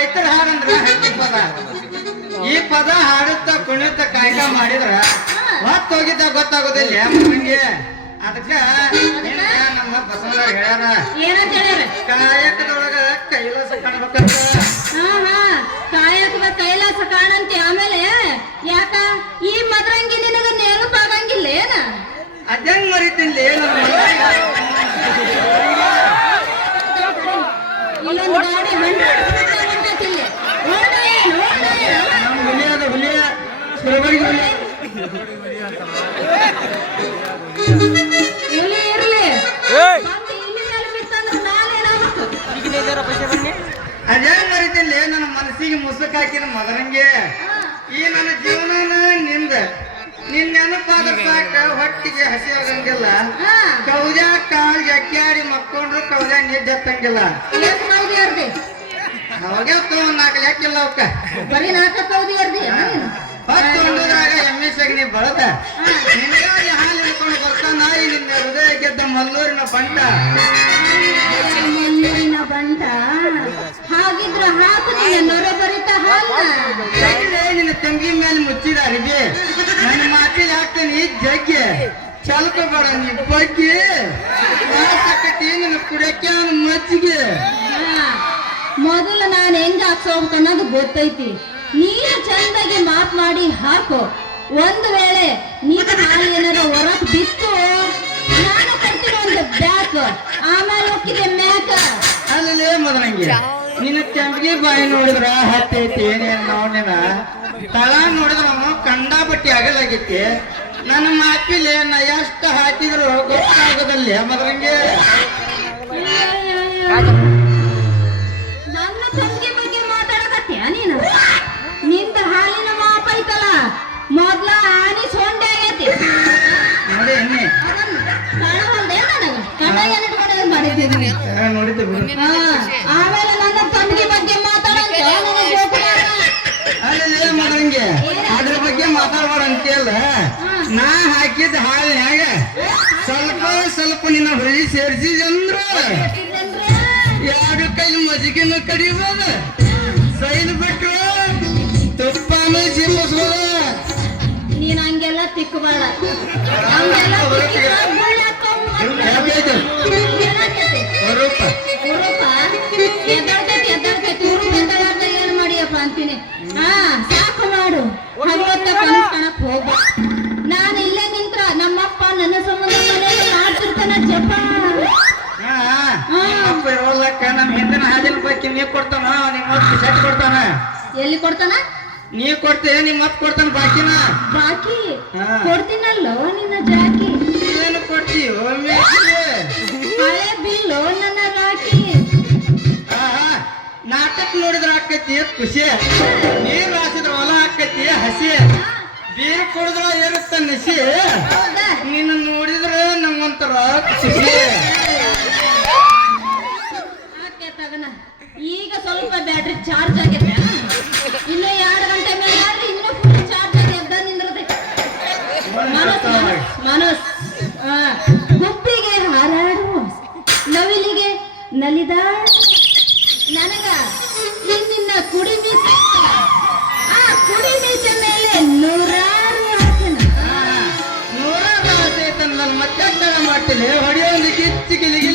ರೈತರ ಹಾಡಂದ್ರ ಹಟ್ಟಿ ಪದ. ಈ ಪದ ಹಾಡುತ್ತಾ ಕುಣಿತ ಕಾಯ್ಕ ಮಾಡಿದ್ರ ಹೊತ್ತು ಹೋಗಿದ್ದ ಗೊತ್ತಾಗೋದಿಲ್ಲ ನಮ್ಗೆ. ಅದಕ್ಕ ನಮ್ಮ ಬಸವಣ್ಣವ್ರು ಹೇಳ್ಯಾರ, ಏನಂತ ಹೇಳ್ಯಾರ? ಕಾಯಕದೊಳಗ ಕೈಲಾಸ ಕಾಣ್ಬೇಕಂತ. ಕಾಯಕದ ಕೈಲಾಸ ಕಾಣಂತೆ. ಆಮೇಲೆ ಯಾಕ ಈ ಮದ್ರಂಗಿ ನಿನಗ ನೆನಪಾಗಂಗಿಲ್ಲ ಏನ? ಅದಂಗ್ ಮರಿತಿಲ್ಲ ಇಲ್ಲೊಂದು ಗಾಡಿ ಹೊಂಟತಿಲ್ಲ. ಹುಲಿ ಅದ ಹುಲಿ ಹುಲಿ ಇರ್ಲಿ, ಇಲ್ಲಿ ಮೇಲೆ ಬಿತ್ತಂದ್ರೆ ನಾನೇನಾಗಬೇಕು? ಅದೇನ್ ಮರಿತಿಲ್ಲ ನನ್ನ ಮನಸ್ಸಿಗೆ ಮುಸುಕ್ ಹಾಕಿನ ಮದರಂಗೆ. ಈ ನನ್ನ ಜೀವನ ನಿಂದ ನಿನ್ ನೆನಪಾದ್ರ ಸಾಕ ಹೊಟ್ಟಿಗೆ ಹಸಿ ಆಗಂಗಿಲ್ಲ. ಕೌಜ ಕಾಲ್ ಜಗ್ಗ್ಯಾಡಿ ಮಕ್ಕೊಂಡ್ರು ಕೌಜ ನಿದ್ದತ್ತಂಗಿಲ್ಲ. ಅವಾಗ 4 ಲೆಕ್ಕಿಲ್ಲ ಅವಕ್ಕ. ಬರೀ 4 ಕೌದಿ ಅರ್ದಿ ಹೊತ್ತೊಂಡುದ್ರಾಗ ಎಮ್ಮೆ ಸಗಣಿ ಬಳದ ನಿನ್ಗಾಗಿ ಹಾಲು ಹಿಡ್ಕೊಂಡು ಬರ್ತಾನ ಈ ನಿನ್ನ ಹೃದಯ ಗೆದ್ದ ಮಲ್ಲೂರಿನ ಬಂಟ. ಮಲ್ಲೂರಿನ ಬಂಟ. ಹಾಗಿದ್ರ ಹಾಕುದಿಲ್ಲ ನೊರ ಬರಿತ ನಿನ್ನ ತಂಗಿ ಮೇಲೆ ಮುಚ್ಚಿದ ಅರಿವಿ ನನ್ನ ಮಾತಿಗೆ ಹಾಕ್ತೀನಿ ಜಗ್ಗಿ ಚಲ್ಕೋಬೇಡ ನೀ ಬಗ್ಗೆ ನಿನ್ನ ಕುಡಕ್ಕೆ ಮಜ್ಜಿಗೆ. ಮೊದಲು ನಾನು ಹೆಂಗ ಹಾಕ್ಸೋಬೇಕು ಅನ್ನೋದು ಗೊತ್ತೈತಿ. ನೀನು ಚಂದಾಗಿ ಮಾತ್ ಮಾಡಿ ಹಾಕು. ಒಂದು ವೇಳೆ ನೀನು ಹಾಲು ಏನಾರ ಹೊರಕ್ ಬಿತ್ತು ನಾನು ಕೊಡ್ತೀನಿ ಒಂದು ಬ್ಯಾಕ್. ಆಮೇಲೆ ಹೋಗ್ತಿದೆ ಮ್ಯಾಕ. ಅಲ್ಲೇ ಮದರಂಗಿ ನಿನ್ನ ತಂಬಿಗೆ ಬಾಯಿ ನೋಡಿದ್ರ ಹತ್ತೈತಿ ಏನೇನು ನೋಡಿನ ತಳ ನೋಡಿದ್ರ ಕಂಡಾಪಟ್ಟಿ ಆಗಲಾಗಿತ್ತಿ. ನನ್ನ ಮಾತಿಲೆ ನಾ ಎಷ್ಟು ಹಾಕಿದ್ರು ಗೊತ್ತಾಗೋದಲ್ಲಿ ಮದರಂಗಿ. ನನ್ನ ತಂಗಿ ಬಗ್ಗೆ ಮಾತಾಡಕತ್ತೀಯ ನೀನು? ನಿಂದ ಹಾಲಿನ ಮಾಪ ಐತಲ್ಲ ಮೊದ್ಲ ಆನಿ ಸೊಂಡೆ ಆಗೈತಿ. ನೋಡಿ ಎಣ್ಣೆ ಕಾಣವಲ್ದೆ ನನಗ ಕಣ್ಣಾಗ ಇಟ್ಕೊಂಡು ಮಾಡಿದ್ದೀನಿ. ಆಮೇಲೆ ನನ್ನ ತಂಗಿ ಬಗ್ಗೆ ಮಾತಾಡಂತ ಅಲ್ಲೇ ಮದರಂಗಿ ಅದ್ರ ಬಗ್ಗೆ ಮಾತಾಡ್ಬಾರ ಅಂತೇಳ. ನಾ ಹಾಕಿದ ಹಾಲಿನ್ಯಾಗ ಸ್ವಲ್ಪ ಸ್ವಲ್ಪ ನಿನ್ನ ಹೊಳಿ ಸೇರಿಸಿದಂದ್ರ 2 ಕೈ ಮಜ್ಜಿಗೆನು ಕಡಿಬೋದ, ಸೈಲ್ ಬಿಟ್ರು ತುಪ್ಪನೂ ಜಿಮ್ಮಿಸ್ಬೋದ. ನೀನ್ ಹಂಗೆಲ್ಲ ತಿಕ್ಕಬೇಡ. ಏನ್ ಮಾಡಿಯಪ್ಪ ಅಂತೀನಿ. ಸಾಕು ಮಾಡು. ಕಣಕ್ ಹೋಗ. ನಾನು ಇಲ್ಲೇ ನಿಂತ್ರ ನಮ್ಮಪ್ಪ ನನ್ನ ಸಂಬಂಧ ಮನೆಯಲ್ಲಿ ಮಾಡ್ತಿರ್ತಾನ ಜಪ. ಇರೋಲ್ಲಕ್ಕ ನಮ್ ಹಿಂದಿನ ಹಾದಿನ ಬಗ್ಗೆ ನೀ ಕೊಡ್ತಾನ ನಿಮ್ಮ ಸೆಟ್ ಕೊಡ್ತಾನ. ಎಲ್ಲಿ ಕೊಡ್ತಾನ? ನೀ ಕೊಡ್ತೇ ನಿಮ್ಮ ಅಪ್ಪ ಕೊಡ್ತಾನ ಬಾಕಿನ. ಬಾಕಿ ಕೊಡ್ತೀನಲ್ಲೋ ನಿನ್ನ ಜಾಕಿ. ಏನು ಕೊಡ್ತೀವಿ ಹಳೆ ಬಿಲ್ಲು ನನ್ನ ರಾಕಿ. ನಾಟಕ ನೋಡಿದ್ರ ಆಕತಿ ಖುಷಿ, ನೀರ್ ರಾಸಿದ್ರ ಹೊಲ ಆಕತಿ ಹಸಿ, ಬೀರ್ ಕುಡಿದ್ರ ಇರುತ್ತ ನಸಿ, ನಿನ್ನ ನೋಡಿದ್ರ ನಮ್ಗೊಂಥರ ಖುಷಿ. ಈಗ ಸ್ವಲ್ಪ ಬ್ಯಾಟ್ರಿ ಚಾರ್ಜ್ ಆಗೈತೆ. ಇನ್ನು 2 ಗಂಟೆ ಮೇಲೆ ಆದ್ರೆ ಇನ್ನು ಫುಲ್ ಚಾರ್ಜ್ ಆಗಿ ಎದ್ದ ನಿಂದಿರ್ತೈತೆ ಮನಸ್. ಗುಬ್ಬಿಗೆ ಹಾರಾಡುವ ನವಿಲಿಗೆ ನಲಿದಾಡ ನನಗ ನಿನ್ನ ಕುಡಿ ಮೀಸೆ, ಆ ಕುಡಿ ಮೀಸೆ ಮೇಲೆ 100 ಆಸೆ ಐತಲ್ಲ ಮತ್ತೆ ಮಾಡ್ತೀನಿ ಹೊಡೆಯೊಂದು ಕಿಚ್ಚಿ ಕಿಲಿಗೆ